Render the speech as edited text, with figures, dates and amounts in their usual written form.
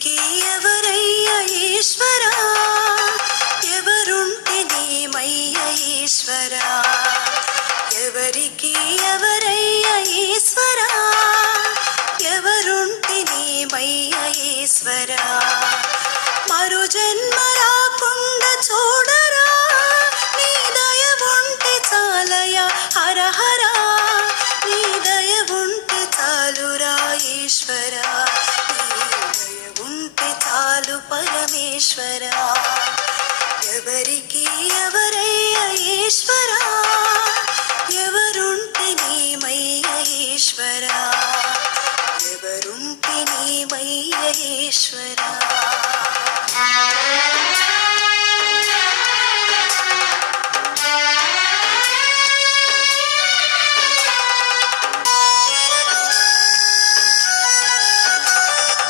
ఎవరికి ఎవరయ్య ఈశ్వరా, ఎవరుంటే నీమయ్య ఈశ్వరా, ఎవరికి ఎవరయ్య ఈశ్వరా, ఎవరుంటే నీమయ్య ఈశ్వరా. మరో జన్మ రాకుండా చూడరా, నీ దయ ఉంటే చాలయా హరహరా, నీ దయ ఉంటే చాలురా ఈశ్వరా, చాలు పరమేశ్వరా. ఎవరికి ఎవరయ్య ఈశ్వరా, ఎవరుంటే నీమయ్య ఈశ్వరా, ఎవరుంటే నీమయ్య ఈశ్వరా.